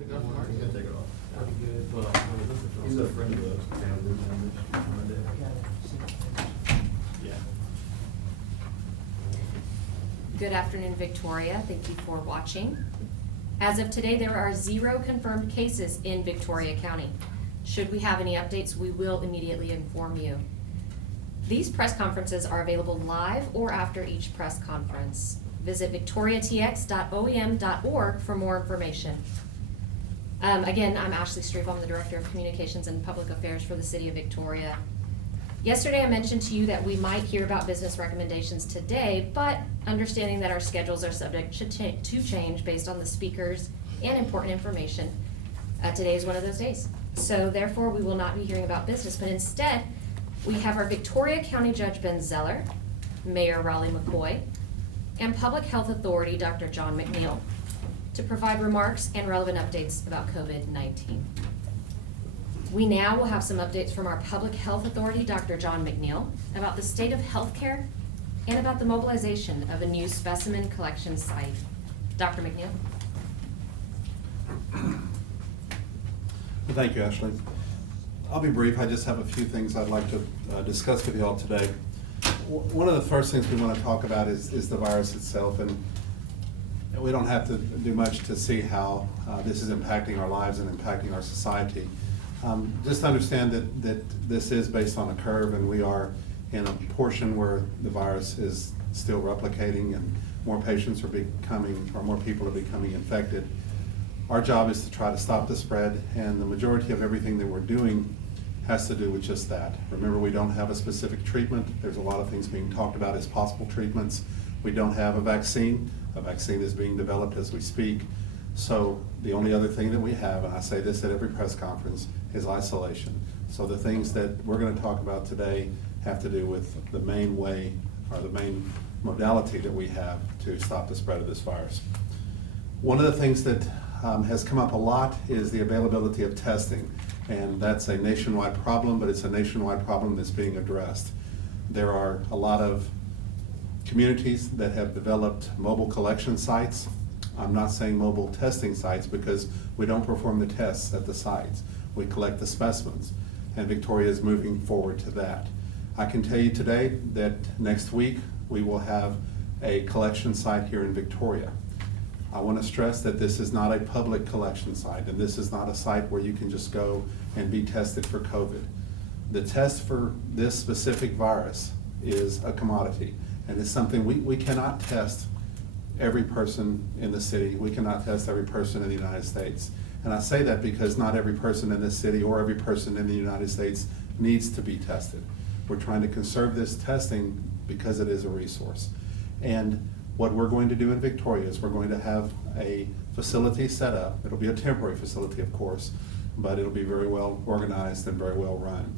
Take it off, Mark? You can take it off. That'd be good. Well, he's a friend of ours. Yeah. Good afternoon, Victoria. Thank you for watching. As of today, there are 0 confirmed cases in Victoria County. Should we have any updates, we will immediately inform you. These press conferences are available live or after each press conference. Visit victoriatx.oem.org for more information. Again, I'm Ashley Streif. I'm the Director of Communications and Public Affairs for the City of Victoria. Yesterday I mentioned to you that we might hear about business recommendations today, but understanding that our schedules are subject to change based on the speakers and important information, today is one of those days. So therefore we will not be hearing about business, but instead we have our Victoria County Judge Ben Zeller, Mayor Raleigh McCoy, and Public Health Authority Dr. John McNeil to provide remarks and relevant updates about COVID-19. We now will have some updates from our Public Health Authority, Dr. John McNeil, about the state of healthcare and about the mobilization of a new specimen collection site. Dr. McNeil. Well, thank you, Ashley. I'll be brief. I just have a few things I'd like to discuss with you all today. One of the first things we want to talk about is the virus itself, and we don't have to do much to see how this is impacting our lives and impacting our society. Just understand that this is based on a curve, and we are in a portion where the virus is still replicating and more patients are becoming, or more people are becoming infected. Our job is to try to stop the spread, and the majority of everything that we're doing has to do with just that. Remember, we don't have a specific treatment. There's a lot of things being talked about as possible treatments. We don't have a vaccine. A vaccine is being developed as we speak. So the only other thing that we have, and I say this at every press conference, is isolation. So the things that we're going to talk about today have to do with the main way, or the main modality that we have to stop the spread of this virus. One of the things that has come up a lot is the availability of testing, and that's a nationwide problem, but it's a nationwide problem that's being addressed. There are a lot of communities that have developed mobile collection sites. I'm not saying mobile testing sites because we don't perform the tests at the sites. We collect the specimens, and Victoria is moving forward to that. I can tell you today that next week we will have a collection site here in Victoria. I want to stress that this is not a public collection site, and this is not a site where you can just go and be tested for COVID. The test for this specific virus is a commodity, and it's something we cannot test every person in the city. We cannot test every person in the United States. And I say that because not every person in this city or every person in the United States needs to be tested. We're trying to conserve this testing because it is a resource. And what we're going to do in Victoria is we're going to have a facility set up. It'll be a temporary facility, of course, but it'll be very well organized and very well run.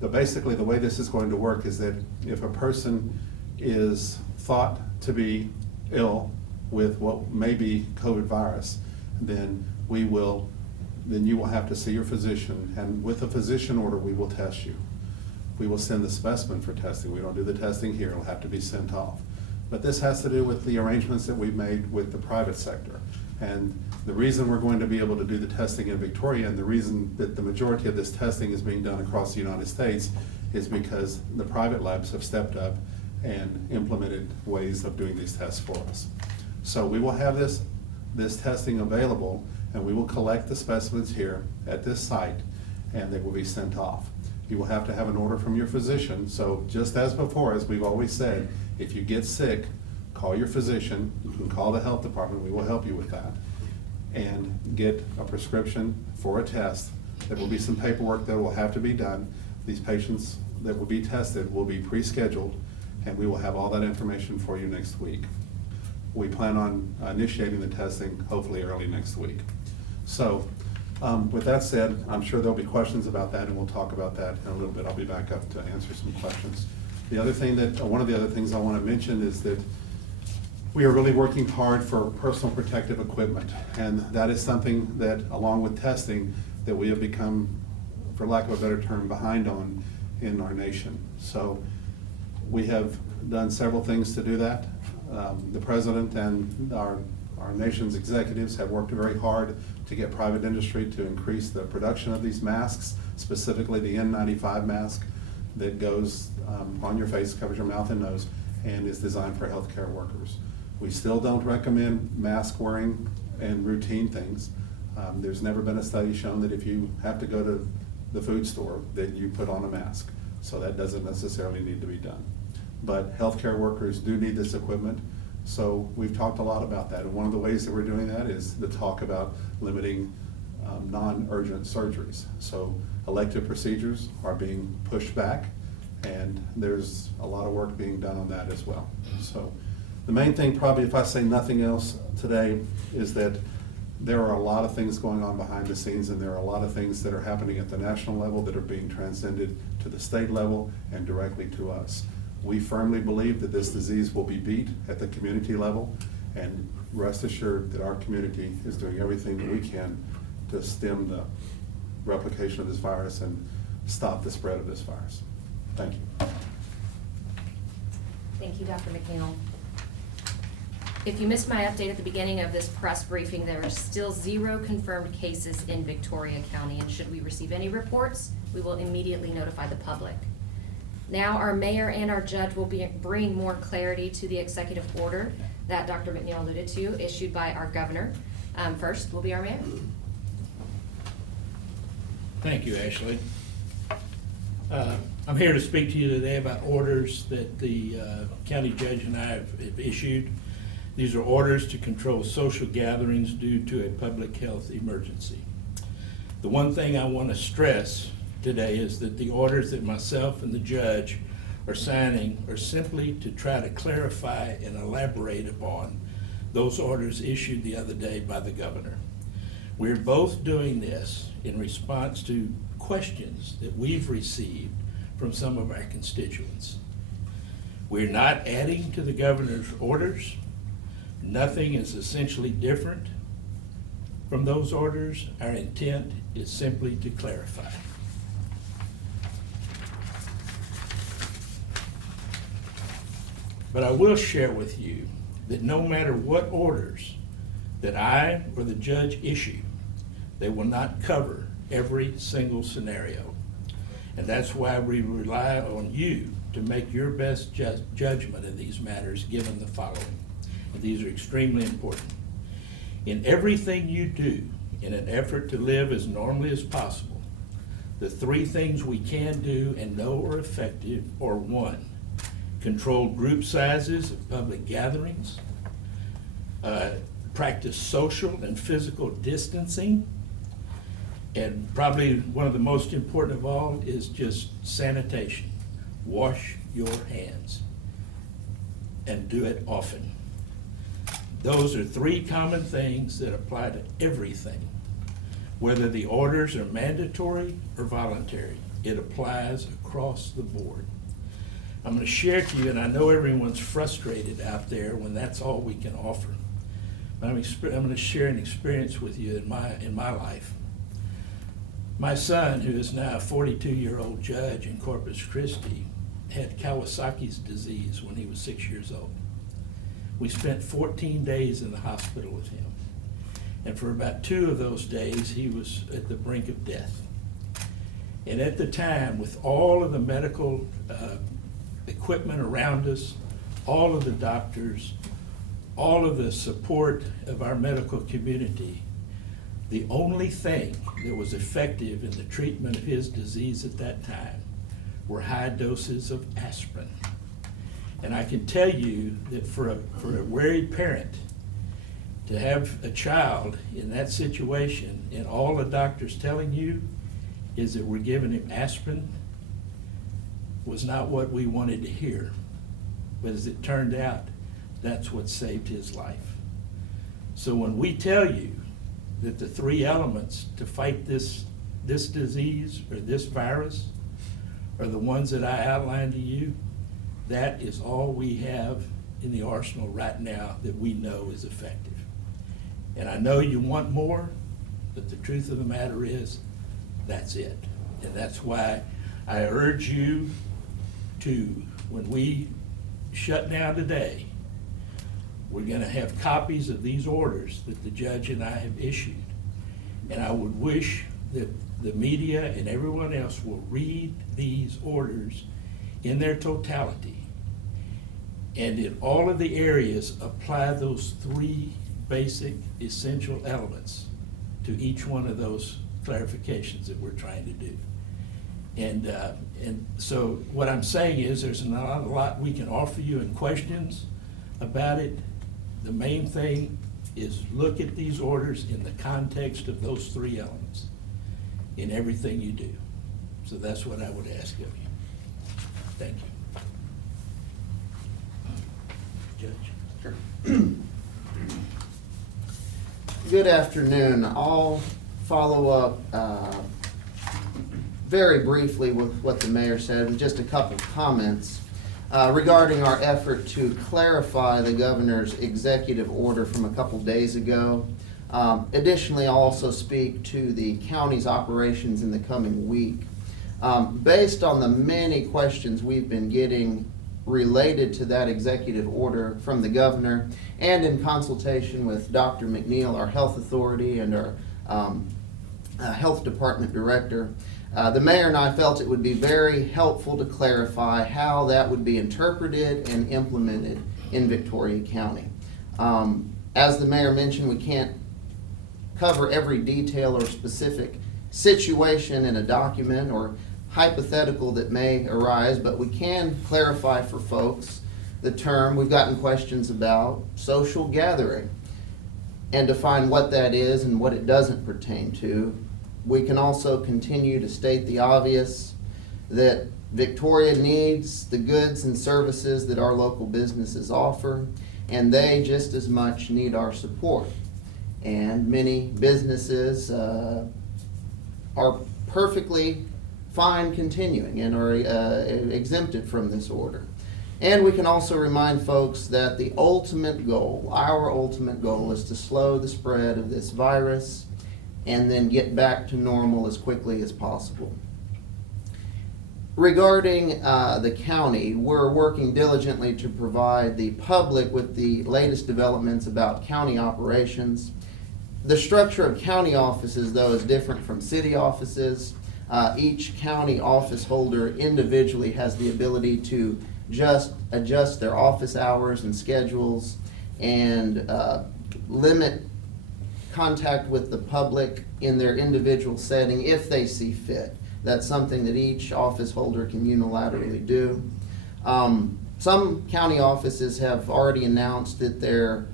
But basically the way this is going to work is that if a person is thought to be ill with what may be COVID virus, then you will have to see your physician, and with a physician order we will test you. We will send the specimen for testing. We don't do the testing here. It'll have to be sent off. But this has to do with the arrangements that we've made with the private sector. And the reason we're going to be able to do the testing in Victoria, and the reason that the majority of this testing is being done across the United States, is because the private labs have stepped up and implemented ways of doing these tests for us. So we will have this testing available, and we will collect the specimens here at this site, and they will be sent off. You will have to have an order from your physician. So just as before, as we've always said, if you get sick, call your physician. You can call the health department. We will help you with that. And get a prescription for a test. There will be some paperwork that will have to be done. These patients that will be tested will be pre-scheduled, and we will have all that information for you next week. We plan on initiating the testing hopefully early next week. So with that said, I'm sure there'll be questions about that, and we'll talk about that in a little bit. I'll be back up to answer some questions. The other thing that, one of the other things I want to mention is that we are really working hard for personal protective equipment, and that is something that, along with testing, that we have become, for lack of a better term, behind on in our nation. So we have done several things to do that. The President and our Our nation's executives have worked very hard to get private industry to increase the production of these masks, specifically the N95 mask that goes on your face, covers your mouth and nose, and is designed for healthcare workers. We still don't recommend mask wearing and routine things. There's never been a study shown that if you have to go to the food store that you put on a mask. So that doesn't necessarily need to be done. But healthcare workers do need this equipment. So we've talked a lot about that. And one of the ways that we're doing that is the talk about limiting non-urgent surgeries. So elective procedures are being pushed back, and there's a lot of work being done on that as well. So the main thing, probably if I say nothing else today, is that there are a lot of things going on behind the scenes, and there are a lot of things that are happening at the national level that are being transcended to the state level and directly to us. We firmly believe that this disease will be beat at the community level, and rest assured that our community is doing everything that we can to stem the replication of this virus and stop the spread of this virus. Thank you. Thank you, Dr. McNeil. If you missed my update at the beginning of this press briefing, there are still 0 confirmed cases in Victoria County, and should we receive any reports, we will immediately notify the public. Now our mayor and our judge will bring more clarity to the executive order that Dr. McNeil alluded to, issued by our governor. First will be our mayor. Thank you, Ashley. I'm here to speak to you today about orders that the county judge and I have issued. These are orders to control social gatherings due to a public health emergency. The one thing I want to stress today is that the orders that myself and the judge are signing are simply to try to clarify and elaborate upon those orders issued the other day by the governor. We're both doing this in response to questions that we've received from some of our constituents. We're not adding to the governor's orders. Nothing is essentially different from those orders. Our intent is simply to clarify. But I will share with you that no matter what orders that I or the judge issue, they will not cover every single scenario. And that's why we rely on you to make your best judgment in these matters, given the following. And these are extremely important. In everything you do, in an effort to live as normally as possible, the 3 things we can do and know are effective are: 1, control group sizes of public gatherings, practice social and physical distancing, and probably one of the most important of all is just sanitation. Wash your hands and do it often. Those are 3 common things that apply to everything. Whether the orders are mandatory or voluntary, it applies across the board. I'm going to share to you, and I know everyone's frustrated out there when that's all we can offer. But I'm going to share an experience with you in my life. My son, who is now a 42-year-old judge in Corpus Christi, had Kawasaki's disease when he was 6 years old. We spent 14 days in the hospital with him. And for about 2 of those days, he was at the brink of death. And at the time, with all of the medical equipment around us, all of the doctors, all of the support of our medical community, the only thing that was effective in the treatment of his disease at that time were high doses of aspirin. And I can tell you that for a worried parent to have a child in that situation and all the doctor's telling you is that we're giving him aspirin was not what we wanted to hear. But as it turned out, that's what saved his life. So when we tell you that the 3 elements to fight this disease or this virus are the ones that I outlined to you, that is all we have in the arsenal right now that we know is effective. And I know you want more, but the truth of the matter is, that's it. And that's why I urge you to, when we shut down today, We're gonna have copies of these orders that the judge and I have issued. And I would wish that the media and everyone else will read these orders in their totality. And in all of the areas, apply those three basic essential elements to each one of those clarifications that we're trying to do. And so what I'm saying is there's not a lot we can offer you in questions about it. The main thing is look at these orders in the context of those three elements in everything you do. So that's what I would ask of you. Thank you. Judge? Sure. Good afternoon. I'll follow up very briefly with what the mayor said, with just a couple of comments regarding our effort to clarify the governor's executive order from a couple days ago. Additionally, I'll also speak to the county's operations in the coming week. Based on the many questions we've been getting related to that executive order from the governor, and in consultation with Dr. McNeil, our health authority, and our health department director, the mayor and I felt it would be very helpful to clarify how that would be interpreted and implemented in Victoria County. As the mayor mentioned, we can't cover every detail or specific situation in a document or hypothetical that may arise, but we can clarify for folks the term we've gotten questions about, social gathering, and define what that is and what it doesn't pertain to. We can also continue to state the obvious, that Victoria needs the goods and services that our local businesses offer, and they just as much need our support. And many businesses are perfectly fine continuing and are exempted from this order. And we can also remind folks that the ultimate goal, our ultimate goal, is to slow the spread of this virus and then get back to normal as quickly as possible. Regarding the county, we're working diligently to provide the public with the latest developments about county operations. The structure of county offices, though, is different from city offices. Each county office holder individually has the ability to just adjust their office hours and schedules and limit contact with the public in their individual setting if they see fit. That's something that each office holder can unilaterally do. Some county offices have already announced that they're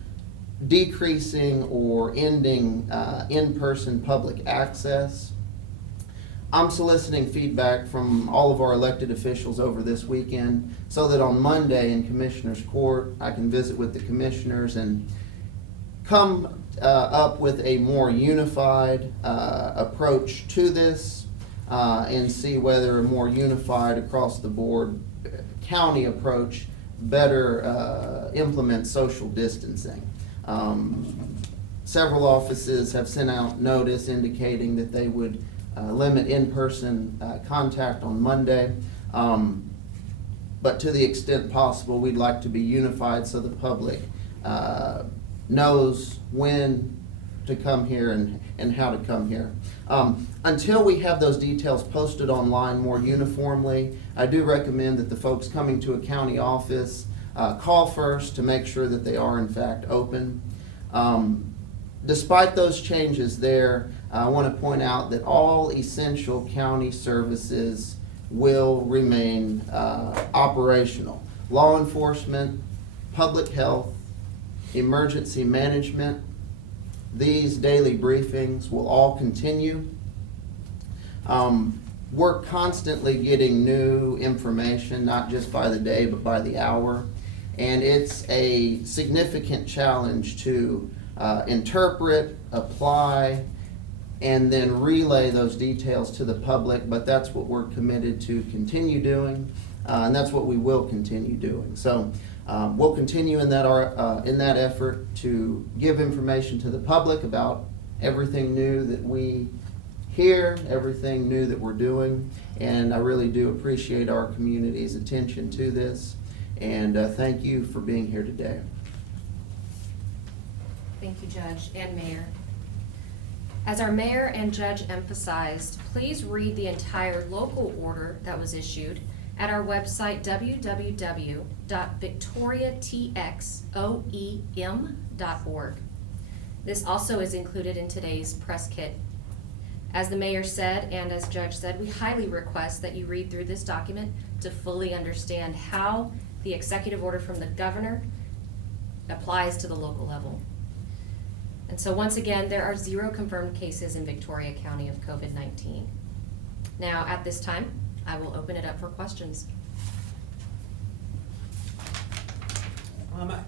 decreasing or ending in-person public access. I'm soliciting feedback from all of our elected officials over this weekend so that on Monday in Commissioners Court, I can visit with the commissioners and come up with a more unified approach to this and see whether a more unified across the board county approach better implements social distancing. Several offices have sent out notice indicating that they would limit in-person contact on Monday. But to the extent possible, we'd like to be unified so the public knows when to come here and how to come here. Until we have those details posted online more uniformly, I do recommend that the folks coming to a county office call first to make sure that they are in fact open. Despite those changes there, I want to point out that all essential county services will remain operational. Law enforcement, public health, emergency management, these daily briefings will all continue. We're constantly getting new information, not just by the day, but by the hour. And it's a significant challenge to interpret, apply, and then relay those details to the public, but that's what we're committed to continue doing, and that's what we will continue doing. So we'll continue in that effort to give information to the public about everything new that we hear, everything new that we're doing, and I really do appreciate our community's attention to this, and thank you for being here today. Thank you, Judge and Mayor. As our mayor and judge emphasized, please read the entire local order that was issued at our website www.victoriatxoem.org. This also is included in today's press kit. As the mayor said, and as Judge said, we highly request that you read through this document to fully understand how the executive order from the governor applies to the local level. And so once again, there are 0 confirmed cases in Victoria County of COVID-19. Now, at this time, I will open it up for questions.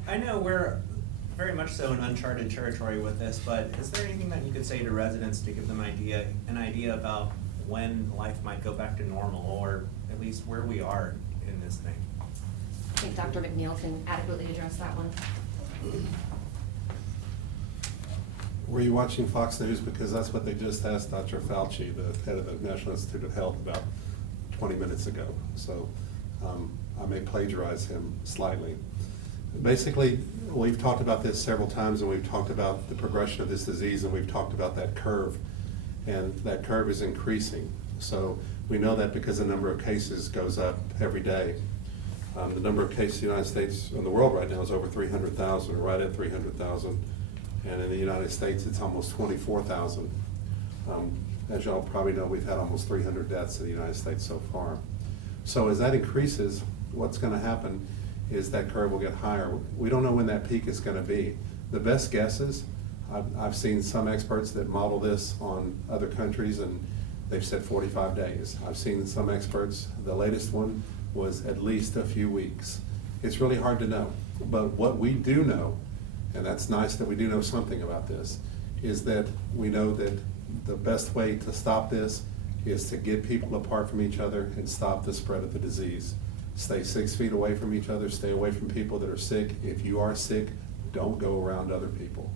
I know we're very much so in uncharted territory with this, but is there anything that you could say to residents to give them an idea about when life might go back to normal, or at least where we are in this thing? I think Dr. McNeil can adequately address that one. Were you watching Fox News? Because that's what they just asked Dr. Fauci, the head of the National Institute of Health, about 20 minutes ago. So I may plagiarize him slightly. Basically, we've talked about this several times, and we've talked about the progression of this disease, and we've talked about that curve, and that curve is increasing. So we know that because the number of cases goes up every day. The number of cases in the United States and the world right now is over 300,000, or right at 300,000. And in the United States, it's almost 24,000. As y'all probably know, we've had almost 300 deaths in the United States so far. So as that increases, what's gonna happen is that curve will get higher. We don't know when that peak is gonna be. The best guesses, I've seen some experts that model this on other countries, and they've said 45 days. I've seen some experts, the latest one was at least a few weeks. It's really hard to know. But what we do know, and that's nice that we do know something about this, is that we know that the best way to stop this is to get people apart from each other and stop the spread of the disease. Stay 6 feet away from each other, stay away from people that are sick. If you are sick, don't go around other people.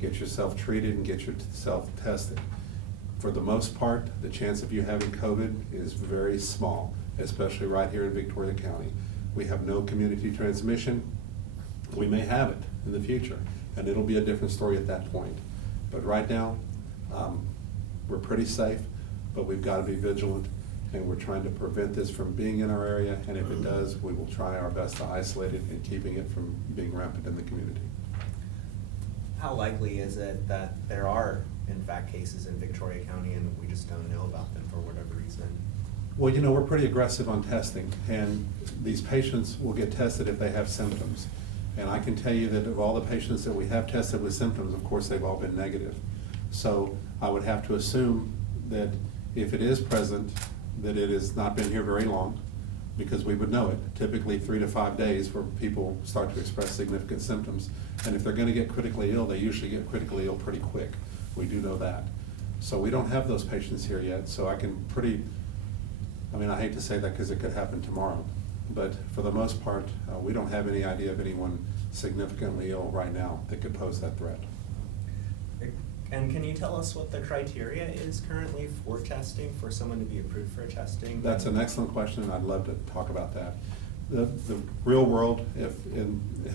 Get yourself treated and get yourself tested. For the most part, the chance of you having COVID is very small, especially right here in Victoria County. We have no community transmission. We may have it in the future, and it'll be a different story at that point. But right now, we're pretty safe, but we've got to be vigilant, and we're trying to prevent this from being in our area, and if it does, we will try our best to isolate it and keeping it from being rampant in the community. How likely is it that there are, in fact, cases in Victoria County and we just don't know about them for whatever reason? Well, you know, we're pretty aggressive on testing, and these patients will get tested if they have symptoms. And I can tell you that of all the patients that we have tested with symptoms, of course, they've all been negative. So I would have to assume that if it is present, that it has not been here very long, because we would know it. Typically 3 to 5 days where people start to express significant symptoms. And if they're gonna get critically ill, they usually get critically ill pretty quick. We do know that. So we don't have those patients here yet, so I can I hate to say that because it could happen tomorrow. But for the most part, we don't have any idea of anyone significantly ill right now that could pose that threat. And can you tell us what the criteria is currently for testing, for someone to be approved for testing? That's an excellent question, and I'd love to talk about that. The real world, if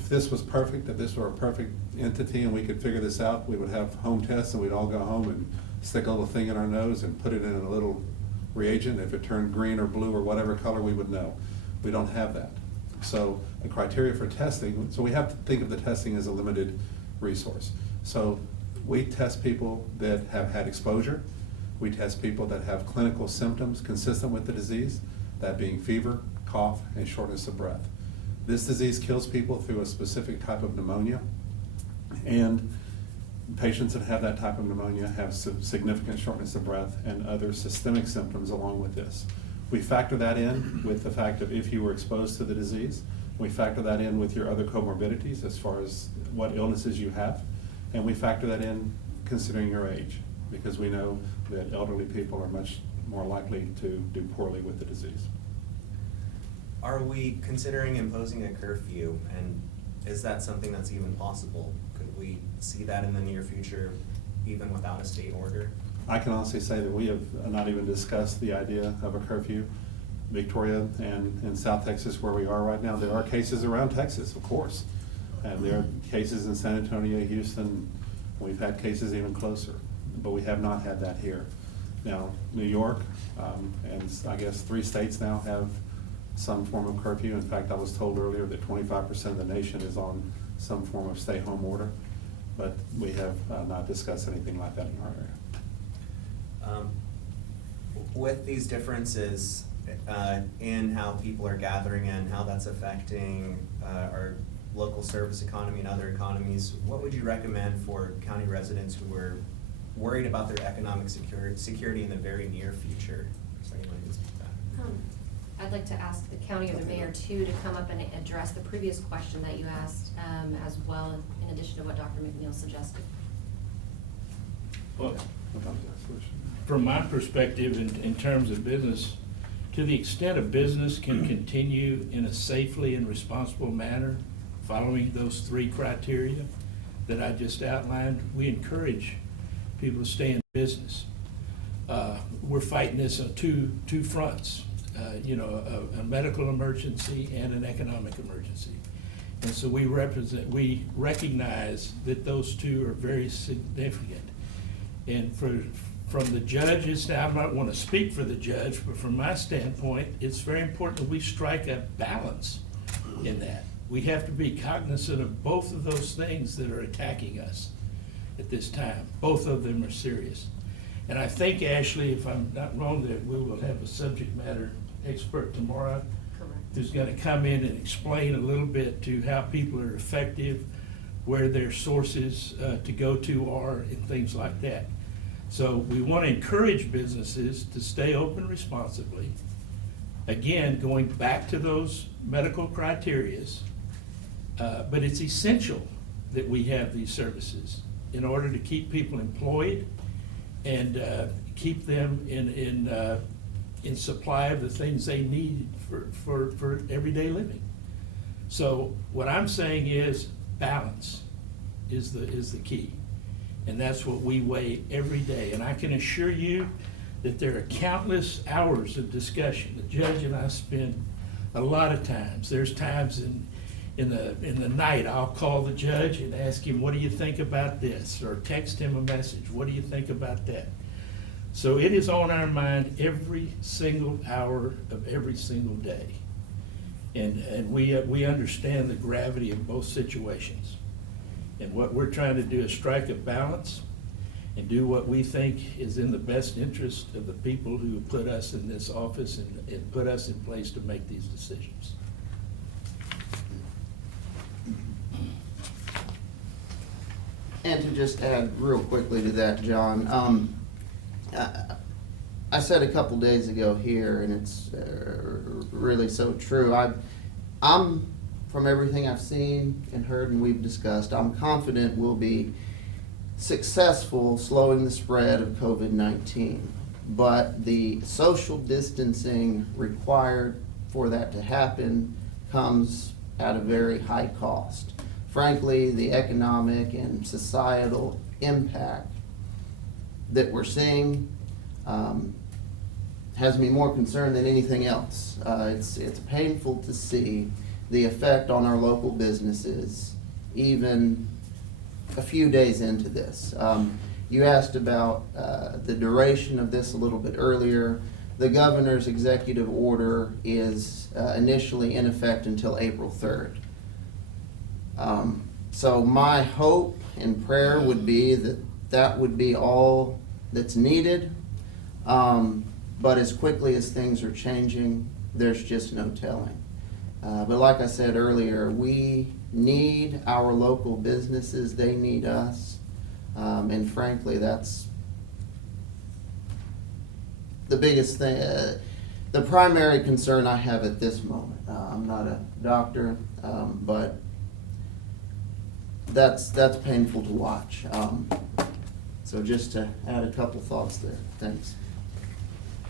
this was perfect, if this were a perfect entity and we could figure this out, we would have home tests and we'd all go home and stick a little thing in our nose and put it in a little reagent. If it turned green or blue or whatever color, we would know. We don't have that. So the criteria for testing, so we have to think of the testing as a limited resource. So we test people that have had exposure. We test people that have clinical symptoms consistent with the disease, that being fever, cough, and shortness of breath. This disease kills people through a specific type of pneumonia, and patients that have that type of pneumonia have significant shortness of breath and other systemic symptoms along with this. We factor that in with the fact of if you were exposed to the disease. We factor that in with your other comorbidities as far as what illnesses you have. And we factor that in considering your age, because we know that elderly people are much more likely to do poorly with the disease. Are we considering imposing a curfew, and is that something that's even possible? Could we see that in the near future, even without a state order? I can honestly say that we have not even discussed the idea of a curfew. Victoria and in South Texas, where we are right now, there are cases around Texas, of course. And there are cases in San Antonio, Houston, We've had cases even closer, but we have not had that here. Now, New York, and I guess 3 states now have some form of curfew. In fact, I was told earlier that 25% of the nation is on some form of stay-home order, but we have not discussed anything like that in our area. With these differences in how people are gathering and how that's affecting our local service economy and other economies, what would you recommend for county residents who are worried about their economic security in the very near future? Is there anyone who can speak to that? I'd like to ask the county or the mayor too to come up and address the previous question that you asked as well, in addition to what Dr. McNeil suggested. Well, from my perspective, in terms of business, to the extent a business can continue in a safely and responsible manner, following those 3 criteria that I just outlined, we encourage people to stay in business. We're fighting this on two fronts, a medical emergency and an economic emergency. And so we recognize that those 2 are very significant. And from the judges, now I might want to speak for the judge, but from my standpoint, it's very important that we strike a balance in that. We have to be cognizant of both of those things that are attacking us at this time. Both of them are serious. And I think, Ashley, if I'm not wrong, that we will have a subject matter expert tomorrow Correct. who's going to come in and explain a little bit to how people are effective, where their sources to go to are, and things like that. So we want to encourage businesses to stay open responsibly. Again, going back to those medical criterias, but it's essential that we have these services in order to keep people employed and keep them in supply of the things they need for everyday living. So what I'm saying is balance is the key. And that's what we weigh every day. And I can assure you that there are countless hours of discussion. The judge and I spend a lot of times. There's times in the night I'll call the judge and ask him, what do you think about this? Or text him a message, what do you think about that? So it is on our mind every single hour of every single day. And we understand the gravity of both situations. And what we're trying to do is strike a balance and do what we think is in the best interest of the people who put us in this office and put us in place to make these decisions. And to just add real quickly to that, John, I said a couple days ago here, and it's really so true. I'm from everything I've seen and heard and we've discussed, I'm confident we'll be successful slowing the spread of COVID-19. But the social distancing required for that to happen comes at a very high cost. Frankly, the economic and societal impact that we're seeing has me more concerned than anything else. It's painful to see the effect on our local businesses even a few days into this. You asked about the duration of this a little bit earlier. The governor's executive order is initially in effect until April 3rd. So my hope and prayer would be that would be all that's needed. But as quickly as things are changing, there's just no telling. But like I said earlier, we need our local businesses, they need us. And frankly, that's the biggest thing, the primary concern I have at this moment. I'm not a doctor, but that's painful to watch. So just to add a couple thoughts there. Thanks.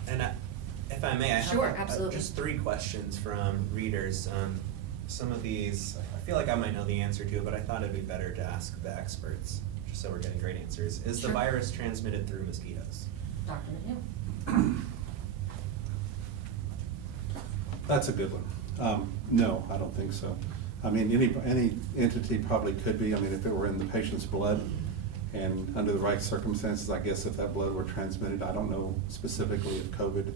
And if I may, I have Sure, absolutely. just 3 questions from readers. Some of these, I feel like I might know the answer to, but I thought it'd be better to ask the experts, just so we're getting great answers. Is the Sure. virus transmitted through mosquitoes? Dr. McNeil? That's a good one. No, I don't think so. I mean, any entity probably could be. I mean, if it were in the patient's blood, And under the right circumstances, I guess if that blood were transmitted, I don't know specifically if COVID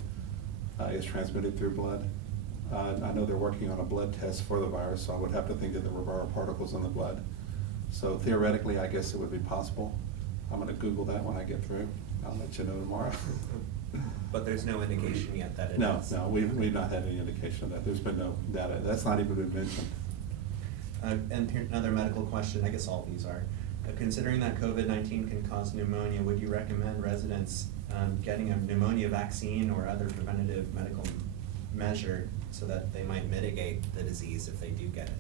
is transmitted through blood. I know they're working on a blood test for the virus, so I would have to think that there were viral particles in the blood. So theoretically, I guess it would be possible. I'm gonna Google that when I get through. I'll let you know tomorrow. But there's no indication yet that it No, is? no, we've not had any indication of that. There's been no data. That's not even been mentioned. And here, another medical question, I guess all of these are. Considering that COVID-19 can cause pneumonia, would you recommend residents getting a pneumonia vaccine or other preventative medical measure so that they might mitigate the disease if they do get it?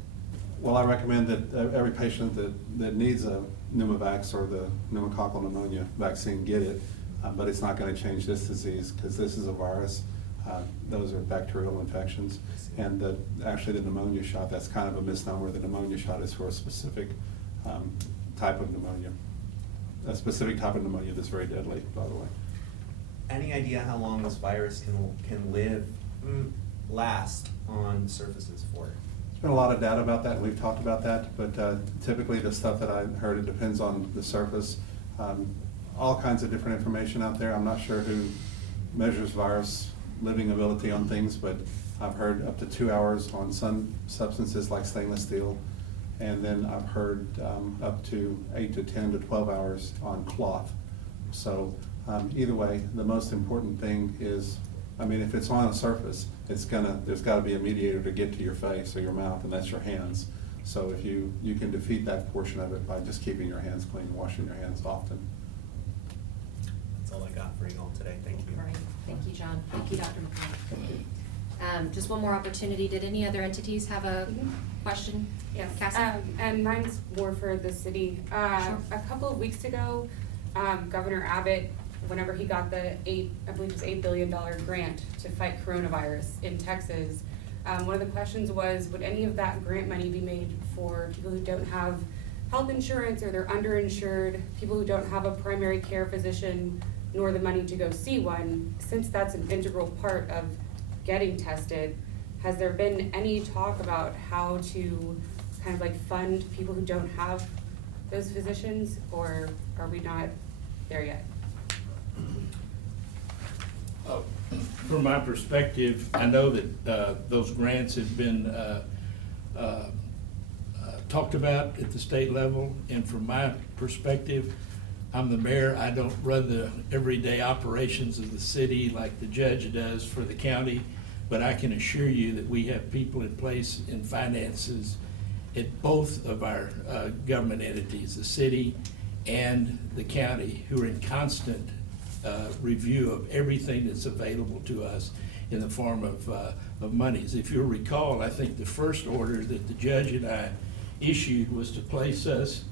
Well, I recommend that every patient that needs a pneumovax or the pneumococcal pneumonia vaccine get it, but it's not gonna change this disease because this is a virus. Those are bacterial infections. And actually the pneumonia shot, that's kind of a misnomer. The pneumonia shot is for a specific type of pneumonia. A specific type of pneumonia that's very deadly, by the way. Any idea how long this virus can last on surfaces for? There's been a lot of data about that, and we've talked about that, but typically the stuff that I heard, it depends on the surface. All kinds of different information out there. I'm not sure who measures virus living ability on things, but I've heard up to 2 hours on some substances like stainless steel, and then I've heard up to 8 to 10 to 12 hours on cloth. So either way, the most important thing is, I mean, if it's on a surface, there's gotta be a mediator to get to your face or your mouth, and that's your hands. So if you can defeat that portion of it by just keeping your hands clean, washing your hands often. That's all I got for you all today. Thank you. All right, thank you, John. Thank you, Dr. McCall. Just one more opportunity. Did any other entities have a question? Yes, Cassie? and mine's more for the city. Sure. A couple of weeks ago, Governor Abbott, whenever he got the I believe it was $8 billion grant to fight coronavirus in Texas, one of the questions was, would any of that grant money be made for people who don't have health insurance or they're underinsured, people who don't have a primary care physician nor the money to go see one? Since that's an integral part of getting tested, has there been any talk about how to kind of like fund people who don't have those physicians, or are we not there yet? From my perspective, I know that those grants have been talked about at the state level, and from my perspective, I'm the mayor. I don't run the everyday operations of the city like the judge does for the county, but I can assure you that we have people in place in finances at both of our government entities, the city and the county, who are in constant review of everything that's available to us in the form of monies. If you'll recall, I think the first order that the judge and I issued was to place us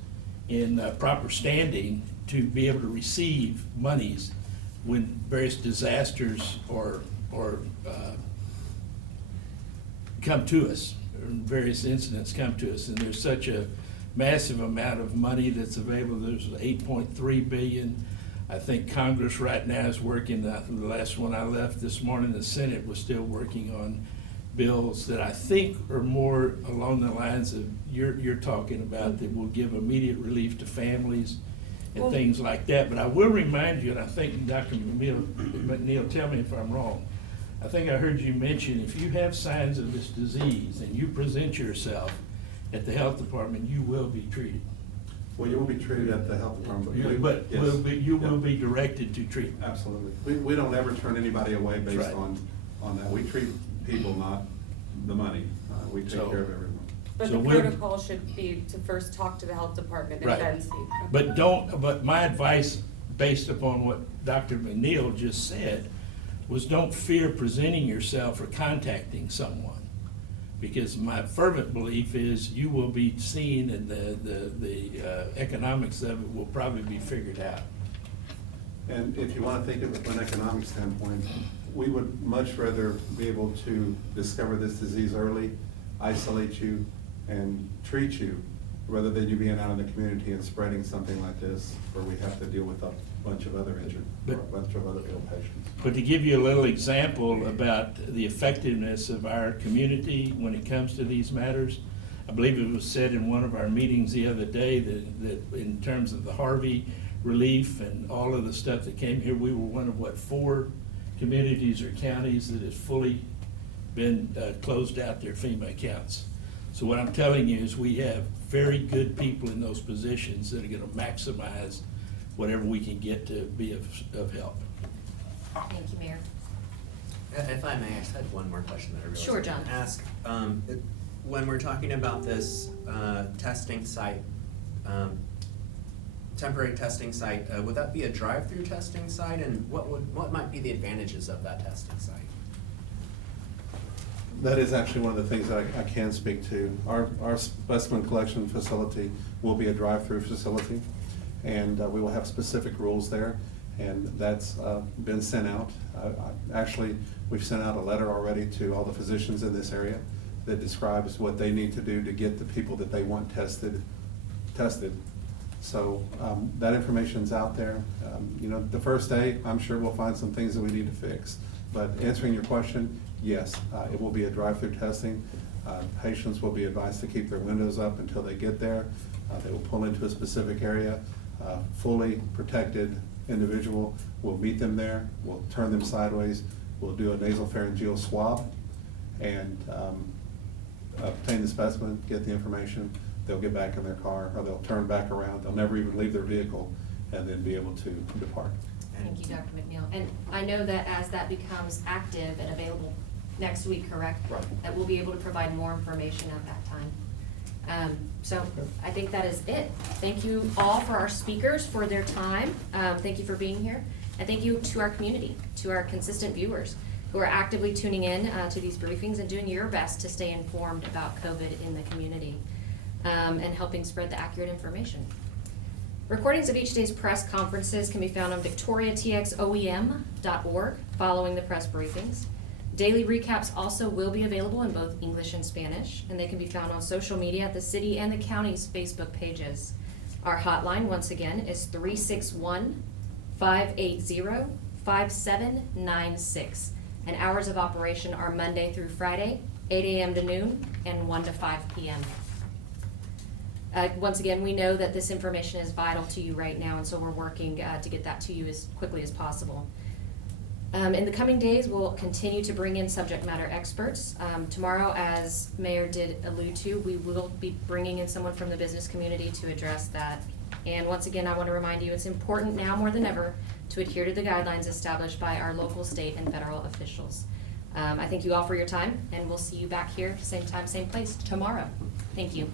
in proper standing to be able to receive monies when various disasters or come to us, various incidents come to us, and there's such a massive amount of money that's available. There's 8.3 billion. I think Congress right now is working, the last one I left this morning, the Senate was still working on bills that I think are more along the lines of you're talking about, that will give immediate relief to families and things like that. But I will remind you, and I think Dr. McNeil, tell me if I'm wrong, I think I heard you mention if you have signs of this disease and you present yourself at the health department, you will be treated. Well, you will be treated at the health department. But Yes. you will be directed to treatment. Absolutely. We don't ever turn anybody away based Right. on that. We treat people, not the money. We take So- care of everyone. But So the we're- protocol should be to first talk to the health department and Right. then see. But my advice, based upon what Dr. McNeil just said, was don't fear presenting yourself or contacting someone. Because my fervent belief is you will be seen, and the economics of it will probably be figured out. And if you want to think of it from an economic standpoint, we would much rather be able to discover this disease early, isolate you, and treat you, rather than you being out in the community and spreading something like this, where we have to deal with a bunch of other injured, or a bunch of other ill patients. But to give you a little example about the effectiveness of our community when it comes to these matters, I believe it was said in one of our meetings the other day that in terms of the Harvey relief and all of the stuff that came here, we were one of, what, 4 communities or counties that has fully been closed out their FEMA accounts. So what I'm telling you is we have very good people in those positions that are gonna maximize whatever we can get to be of help. Thank you, Mayor. If I may, I just had one more question that I realized. Sure, I was John. gonna ask. When we're talking about this testing site, temporary testing site, would that be a drive-through testing site? And what might be the advantages of that testing site? That is actually one of the things that I can speak to. Our specimen collection facility will be a drive-through facility, and we will have specific rules there, and that's been sent out. Actually, we've sent out a letter already to all the physicians in this area that describes what they need to do to get the people that they want tested. So that information's out there. You know, the first day, I'm sure we'll find some things that we need to fix. But answering your question, yes, it will be a drive-through testing. Patients will be advised to keep their windows up until they get there. They will pull into a specific area. Fully protected individual will meet them there. We'll turn them sideways. We'll do a nasopharyngeal swab and obtain the specimen, get the information. They'll get back in their car, or they'll turn back around. They'll never even leave their vehicle, and then be able to depart. Thank you, Dr. McNeil. And I know that as that becomes active and available next week, correct? Right. That we'll be able to provide more information at that time. So I think that is it. Thank you all for our speakers for their time. Thank you for being here. And thank you to our community, to our consistent viewers who are actively tuning in to these briefings and doing your best to stay informed about COVID in the community and helping spread the accurate information. Recordings of each day's press conferences can be found on victoriatxoem.org following the press briefings. Daily recaps also will be available in both English and Spanish, and they can be found on social media at the city and the county's Facebook pages. Our hotline, once again, is 361-580-5796, and hours of operation are Monday through Friday, 8 a.m. to noon and 1 to 5 p.m. Once again, we know that this information is vital to you right now, and so we're working to get that to you as quickly as possible. In the coming days, we'll continue to bring in subject matter experts. Tomorrow, as Mayor did allude to, we will be bringing in someone from the business community to address that. And once again, I want to remind you, it's important now more than ever to adhere to the guidelines established by our local, state, and federal officials. I thank you all for your time, and we'll see you back here, same time, same place, tomorrow. Thank you.